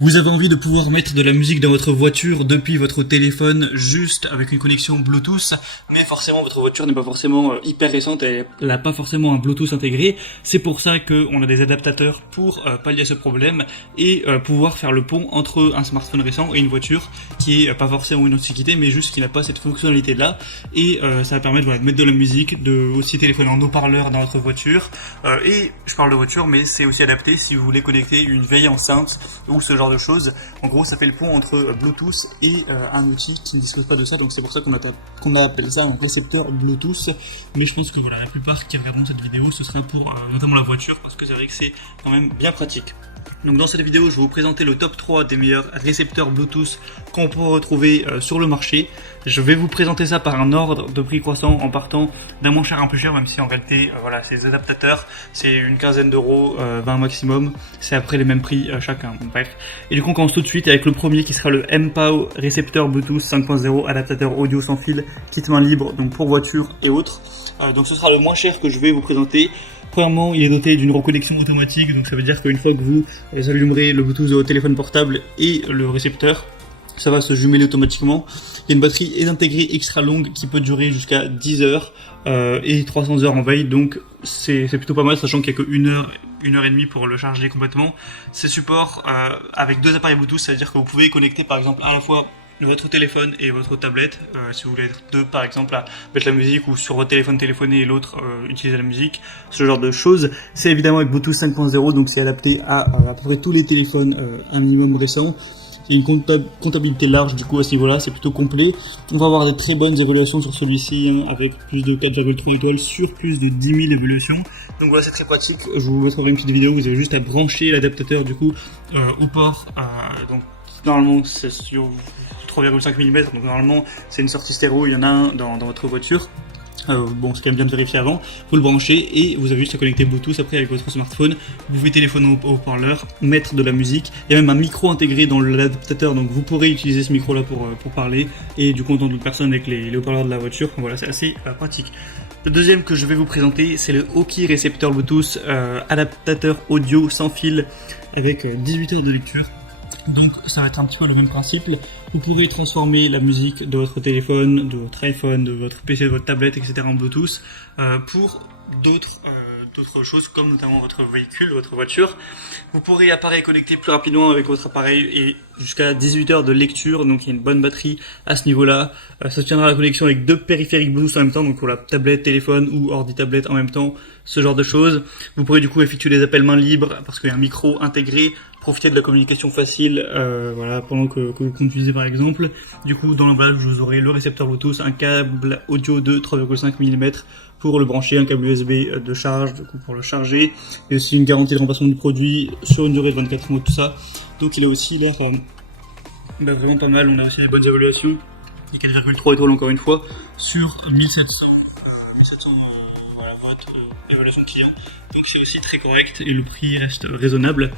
Vous avez envie de pouvoir mettre de la musique dans votre voiture depuis votre téléphone juste avec une connexion Bluetooth, mais forcément votre voiture n'est pas forcément hyper récente et elle n'a pas forcément un Bluetooth intégré. C'est pour ça qu'on a des adaptateurs pour pallier à ce problème et pouvoir faire le pont entre un smartphone récent et une voiture qui est pas forcément une antiquité mais juste qui n'a pas cette fonctionnalité là. Et ça va permettre de mettre de la musique, de aussi téléphoner en haut-parleur dans votre voiture. Et je parle de voiture mais c'est aussi adapté si vous voulez connecter une vieille enceinte ou ce genre de choses. En gros, ça fait le pont entre Bluetooth et un outil qui ne dispose pas de ça, donc c'est pour ça qu'on appelle ça un récepteur Bluetooth. Mais je pense que voilà, la plupart qui regarderont cette vidéo, ce sera pour notamment la voiture, parce que c'est vrai que c'est quand même bien pratique. Donc dans cette vidéo, je vais vous présenter le top 3 des meilleurs récepteurs Bluetooth qu'on peut retrouver sur le marché. Je vais vous présenter ça par un ordre de prix croissant en partant d'un moins cher à un plus cher, même si en réalité, voilà, ces adaptateurs, c'est une quinzaine d'euros, 20 maximum. C'est après les mêmes prix chacun, bref. Et du coup, on commence tout de suite avec le premier qui sera le mPOW récepteur Bluetooth 5.0, adaptateur audio sans fil, kit main libre, donc pour voiture et autres. Donc ce sera le moins cher que je vais vous présenter. Premièrement, il est doté d'une reconnexion automatique, donc ça veut dire qu'une fois que vous allumerez le Bluetooth de votre téléphone portable et le récepteur, ça va se jumeler automatiquement. Il y a une batterie intégrée extra longue qui peut durer jusqu'à 10 heures et 300 heures en veille, donc c'est plutôt pas mal, sachant qu'il n'y a que 1 heure et demie pour le charger complètement. C'est support avec deux appareils Bluetooth, ça veut dire que vous pouvez connecter par exemple à la fois votre téléphone et votre tablette, si vous voulez être deux par exemple à mettre la musique ou sur votre téléphone téléphoner et l'autre utiliser la musique, ce genre de choses. C'est évidemment avec Bluetooth 5.0, donc c'est adapté à peu près tous les téléphones un minimum récents. Il y a une comptabilité large du coup à ce niveau-là, c'est plutôt complet. On va avoir des très bonnes évaluations sur celui-ci, hein, avec plus de 4,3 étoiles sur plus de 10 000 évaluations. Donc voilà, c'est très pratique. Je vous mettrai une petite vidéo, vous avez juste à brancher l'adaptateur du coup au port. Donc normalement c'est sur 3,5 mm, donc normalement c'est une sortie stéréo, il y en a un dans votre voiture. Bon, c'est quand même bien de vérifier avant. Vous le branchez et vous avez juste à connecter Bluetooth après avec votre smartphone. Vous pouvez téléphoner au haut-parleur, mettre de la musique. Il y a même un micro intégré dans l'adaptateur, donc vous pourrez utiliser ce micro-là pour parler et du coup entendre d'autres personnes avec les haut-parleurs de la voiture. Voilà, c'est assez pratique. Le deuxième que je vais vous présenter, c'est le Aukey récepteur Bluetooth adaptateur audio sans fil avec 18 heures de lecture. Donc ça va être un petit peu le même principe. Vous pourrez transformer la musique de votre téléphone, de votre iPhone, de votre PC, de votre tablette, etc. en Bluetooth pour d'autres choses comme notamment votre véhicule, votre voiture. Vous pourrez appareil connecter plus rapidement avec votre appareil et jusqu'à 18 heures de lecture, donc il y a une bonne batterie à ce niveau-là. Ça tiendra la connexion avec deux périphériques Bluetooth en même temps, donc pour la tablette, téléphone ou ordi-tablette en même temps, ce genre de choses. Vous pourrez du coup effectuer des appels main libre parce qu'il y a un micro intégré, profiter de la communication facile voilà, pendant que vous conduisez par exemple. Du coup dans l'emballage vous aurez le récepteur Bluetooth, un câble audio de 3,5 mm pour le brancher, un câble USB de charge du coup pour le charger, et aussi une garantie de remplacement du produit sur une durée de 24 mois, tout ça. Donc il a aussi l'air vraiment pas mal. On a aussi des bonnes évaluations, et 4,3 étoiles encore une fois sur 1700 voilà, votes évaluation client, donc c'est aussi très correct et le prix reste raisonnable.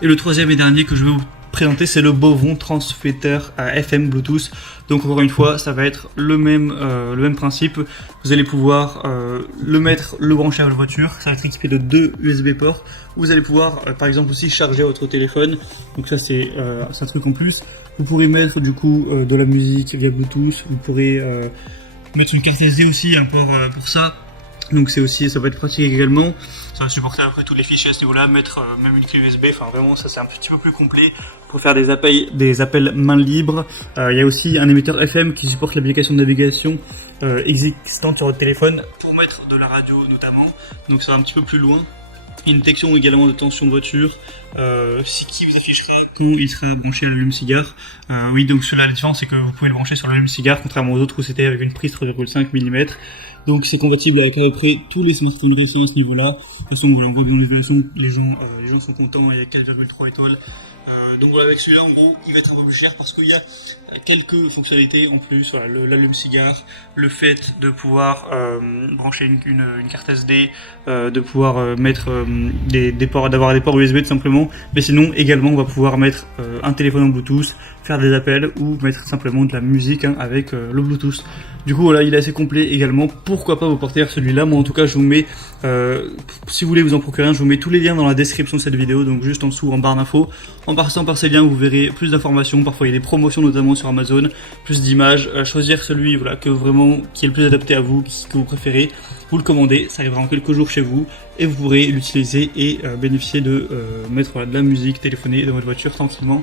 Et le troisième et dernier que je vais vous présenter, c'est le Bovon transfetteur à FM Bluetooth. Donc encore une fois, ça va être le même principe. Vous allez pouvoir le brancher à votre voiture. Ça va être équipé de deux USB ports. Vous allez pouvoir par exemple aussi charger votre téléphone. Donc ça c'est un truc en plus. Vous pourrez mettre du coup de la musique via Bluetooth. Vous pourrez mettre une carte SD aussi, un port pour ça. Donc c'est aussi, ça va être pratique également. Ça va supporter après tous les fichiers à ce niveau-là, mettre même une clé USB. Enfin vraiment, ça c'est un petit peu plus complet pour faire des appels main libre. Il y a aussi un émetteur FM qui supporte l'application de navigation existante sur votre téléphone pour mettre de la radio notamment. Donc ça va un petit peu plus loin. Une détection également de tension de voiture, qui vous affichera quand il sera branché à l'allume-cigare. Oui, donc la différence c'est que vous pouvez le brancher sur l'allume-cigare, contrairement aux autres où c'était avec une prise 3,5 mm. Donc c'est compatible avec à peu près tous les smartphones récents à ce niveau-là. De toute façon, voilà, on voit bien l'évaluation, les gens sont contents, il y a 4,3 étoiles. Donc voilà, avec celui-là en gros il va être un peu plus cher parce qu'il y a quelques fonctionnalités en plus, voilà, l'allume-cigare, le fait de pouvoir brancher une carte SD, de pouvoir mettre des ports, d'avoir des ports USB tout simplement, mais sinon également on va pouvoir mettre un téléphone en Bluetooth, faire des appels ou mettre simplement de la musique avec le Bluetooth. Du coup voilà, il est assez complet également, pourquoi pas vous porter vers celui-là. Moi en tout cas je vous mets, si vous voulez vous en procurer un, je vous mets tous les liens dans la description de cette vidéo, donc juste en dessous en barre d'infos. En En passant par ces liens, vous verrez plus d'informations, parfois il y a des promotions notamment sur Amazon, plus d'images, choisir celui voilà, qui est le plus adapté à vous, que vous préférez, vous le commandez, ça arrivera en quelques jours chez vous, et vous pourrez l'utiliser et bénéficier de mettre de la musique, téléphoner dans votre voiture tranquillement,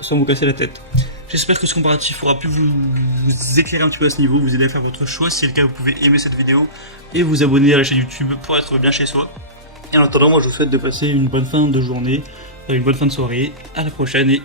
sans vous casser la tête. J'espère que ce comparatif aura pu vous éclairer un petit peu à ce niveau, vous aider à faire votre choix. Si c'est le cas, vous pouvez aimer cette vidéo et vous abonner à la chaîne YouTube pour être bien chez soi. Et en attendant, moi je vous souhaite de passer une bonne fin de journée, une bonne fin de soirée. À la prochaine et